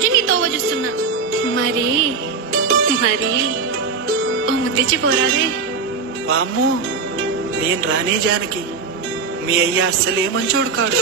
నుంచి నీతో చూస్తున్నా. మరి మరి ఓ ముద్దిచ్చి పోరాదే. వామ్మో, నేను రానే జానకి, మీ అయ్య అస్సలే మంచోడు కాడు.